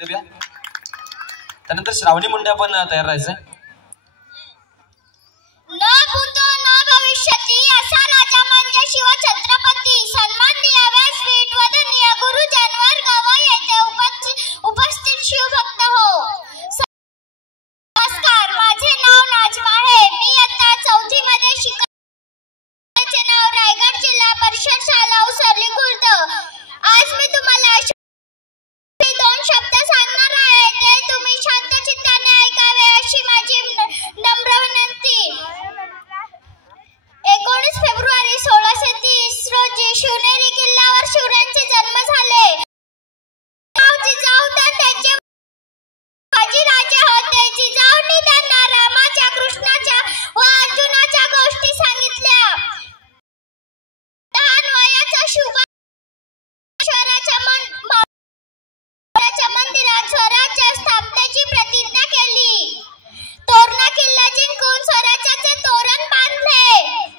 देऊया। त्यानंतर श्रावणी मुंडे आपण तयार राहायचं। न भूतो न भविष्यति असा राजा म्हणजे शिव छत्रपती सन्माननीय व्यासपीठ वंदनीय गुरुजन वर्ग व येथे उपस्थित शिवभक्त हो। नमस्कार, माझे नाव नाजमा आहे। मी आता 4थी मध्ये शिकत। माझे नाव रायगड जिल्हा परिषद शाळा उसरली खुर्द। आज मी तुम्हाला दोन शब्द सांगणार आहे, ते तुम्ही शांत चित्ताने ऐकावे अशी माझी नम्र विनंती। 19 फेब्रुवारी 1630 रोजी शिवनेरी किल्ल्यावर शिवरायांचे जन्म झाले। जिजाऊ तर त्यांचे बाजीराजे होते। जिजाऊंनी त्यांना रामाच्या, कृष्णाच्या व अर्जुनाच्या गोष्टी सांगितल्या। लहान वयाच्या शुभेश्वराच्या मंदिरात स्वराज्य स्थापनेची प्रतिज्ञा केली। तोरणा किल्ला जिंकून स्वराज्याचे तोरण बांधले।